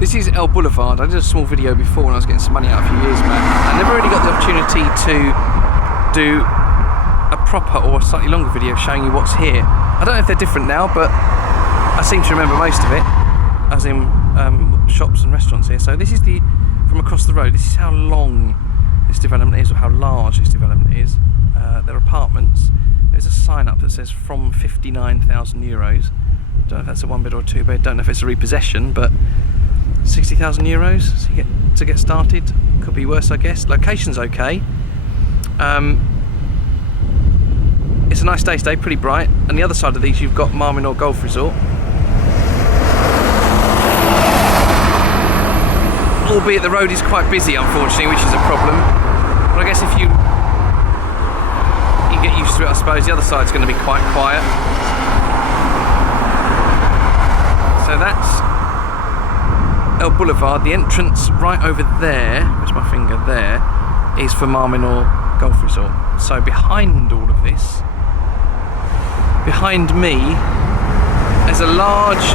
This is El Boulevard. I did a small video before when I was getting some money out a few years back. I never really got the opportunity to do a proper or a slightly longer video showing you what's here. I don't know if they're different now, but I seem to remember most of it, as in shops and restaurants here. So this is from across the road. This is how long this development is, or how large this development is. They're apartments. There's a sign up that says from 59,000 euros. Don't know if that's a one bed or a two bed. Don't know if it's a repossession, but 60,000 euros to get started. Could be worse, I guess. Location's okay. It's a nice day today, pretty bright. And the other side of these, you've got Menor Golf Resort. Albeit the road is quite busy, unfortunately, which is a problem. But I guess if you get used to it, I suppose the other side's going to be quite quiet. So that's El Boulevard. The entrance right over there, where's my finger there, is for Menor Golf Resort. So behind all of this, behind me, there's a large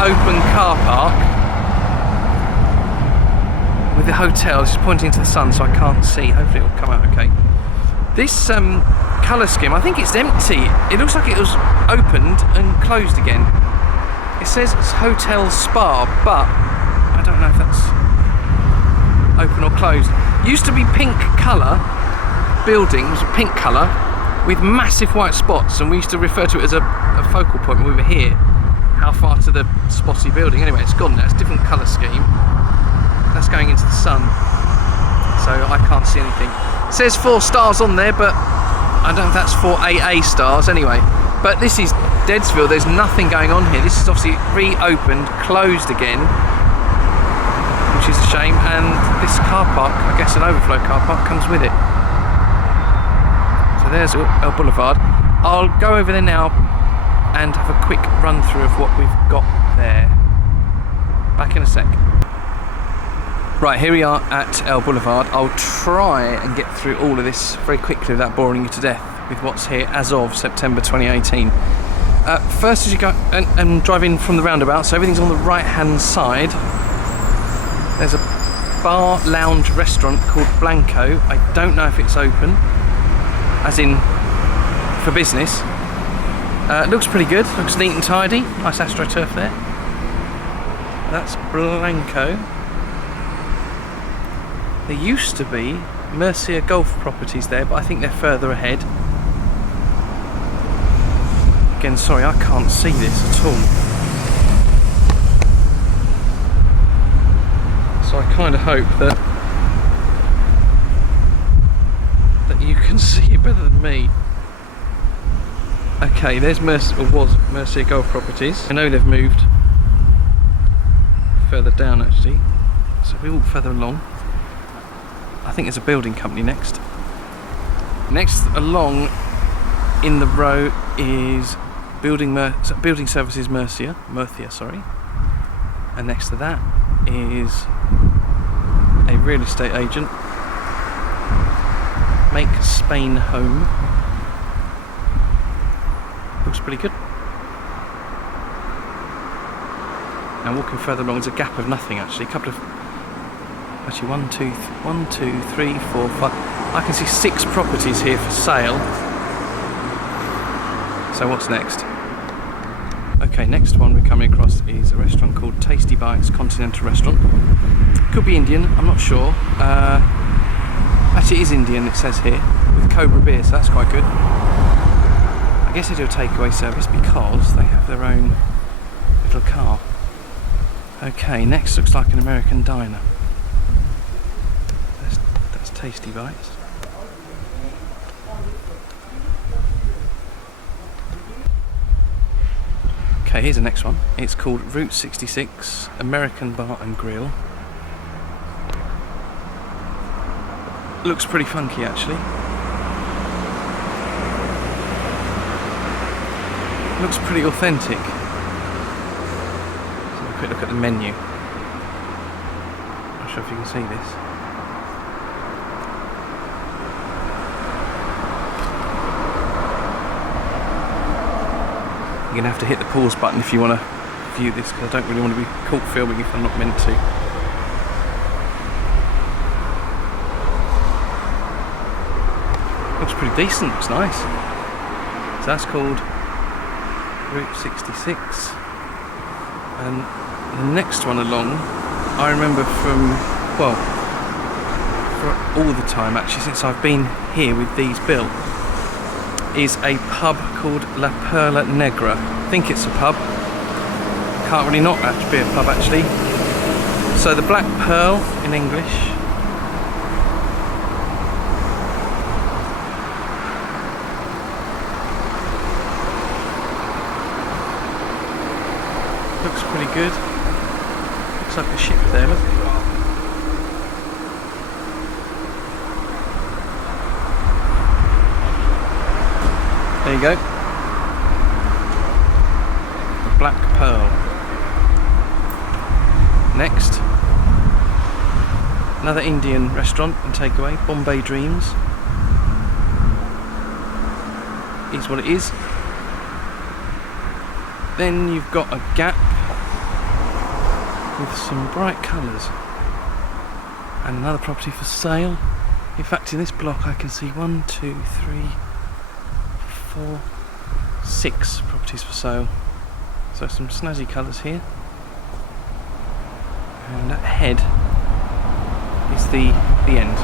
open car park with the hotel. It's pointing to the sun, so I can't see. Hopefully it'll come out okay. This colour scheme, I think it's empty. It looks like it was opened and closed again. It says it's Hotel Spa, but I don't know if that's open or closed. Used to be pink colour buildings, pink colour with massive white spots, and we used to refer to it as a focal point when we were here. How far to the spotty building? Anyway, it's gone now. It's a different colour scheme. That's going into the sun, so I can't see anything. It says 4 stars on there, but I don't know if that's 4 AA stars anyway. But this is Deadsville. There's nothing going on here. This is obviously reopened, closed again, which is a shame. And this car park, I guess an overflow car park, comes with it. So there's El Boulevard. I'll go over there now and have a quick run through of what we've got there. Back in a sec. Right, here we are at El Boulevard. I'll try and get through all of this very quickly without boring you to death with what's here as of September 2018. First, as you go and drive in from the roundabout, so everything's on the right-hand side. There's a bar, lounge, restaurant called Blanco. I don't know if it's open, as in for business. Looks pretty good. Looks neat and tidy. Nice AstroTurf there. That's Blanco. There used to be Murcia golf properties there, but I think they're further ahead. Again, sorry, I can't see this at all. So I kind of hope that you can see it better than me. Okay, there's Murcia golf properties. I know they've moved further down actually, so we walk further along. I think there's a building company next. Next along in the row is Building Services Murcia, sorry. And next to that is a real estate agent. Make Spain Home. Looks pretty good. Now walking further along, there's a gap of nothing actually. Actually, 1, 2, 3, 4, 5. I can see 6 properties here for sale. So what's next? Okay, next one we're coming across is a restaurant called Tasty Bites Continental Restaurant. Could be Indian, I'm not sure. Actually, it is Indian, it says here, with Cobra beer, so that's quite good. I guess they do a takeaway service because they have their own little car. Okay, next looks like an American diner. That's Tasty Bites. Okay, here's the next one. It's called Route 66 American Bar and Grill. Looks pretty funky actually. Looks pretty authentic. Let's have a quick look at the menu. Not sure if you can see this. You're going to have to hit the pause button if you want to view this because I don't really want to be caught filming if I'm not meant to. Looks pretty decent, looks nice. So that's called Route 66. And the next one along, I remember from, well, for all the time actually since I've been here with these built, is a pub called La Perla Negra. I think it's a pub. Can't really not actually be a pub actually. So the Black Pearl in English. Looks pretty good. Looks like a ship there, look. There you go. The Black Pearl. Next, another Indian restaurant and takeaway, Bombay Dreams. Is what it is. Then you've got a Gap with some bright colours and another property for sale. In fact, in this block I can see 1, 2, 3, 4, 6 properties for sale. So some snazzy colours here. And that head is the end.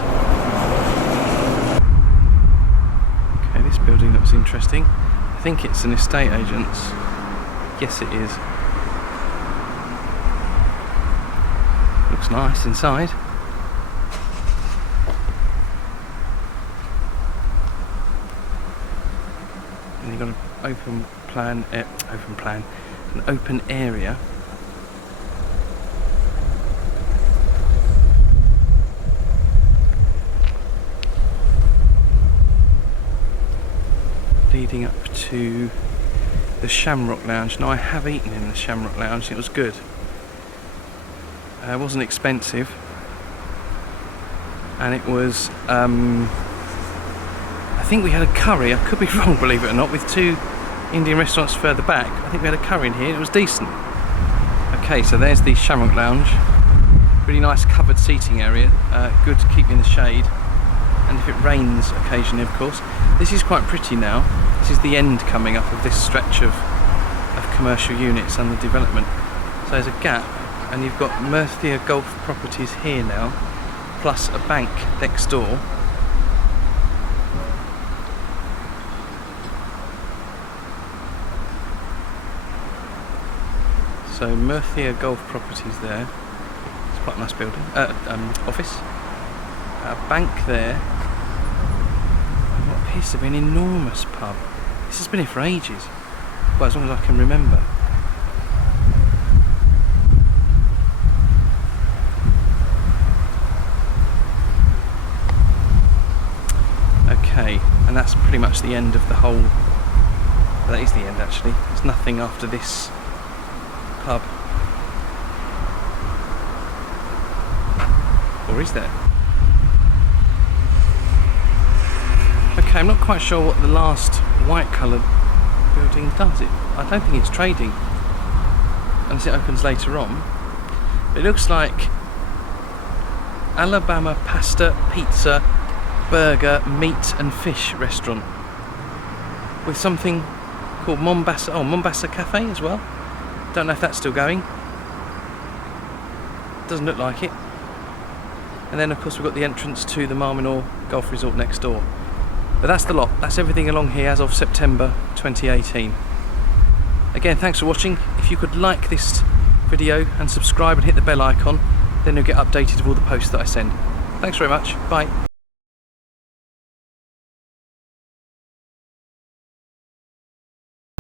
Okay, this building looks interesting. I think it's an estate agent's. Yes, it is. Looks nice inside. And you've got an an open area. Leading up to the Shamrock Lounge. Now I have eaten in the Shamrock Lounge and it was good. It wasn't expensive and it was I think we had a curry, I could be wrong believe it or not, with 2 Indian restaurants further back. I think we had a curry in here and it was decent. Okay, so there's the Shamrock Lounge. Really nice covered seating area, good to keep you in the shade, and if it rains occasionally of course. This is quite pretty now. This is the end coming up of this stretch of commercial units and the development. So there's a Gap and you've got Murcia Golf Properties here now, plus a bank next door. So Murcia Golf Properties there. It's quite a nice building. Office. A bank there. And what appears to be an enormous pub. This has been here for ages. Well, as long as I can remember. Okay, and that's pretty much the end of the whole. That is the end actually. There's nothing after this pub. Or is there? Okay, I'm not quite sure what the last white coloured building does. I don't think it's trading unless it opens later on. It looks like Alabama Pasta, Pizza, Burger, Meat and Fish restaurant with something called Mombasa Cafe as well. Don't know if that's still going. Doesn't look like it. And then of course we've got the entrance to the Menor Golf Resort next door. But that's the lot. That's everything along here as of September 2018. Again, thanks for watching. If you could like this video and subscribe and hit the bell icon, then you'll get updated with all the posts that I send. Thanks very much. Bye.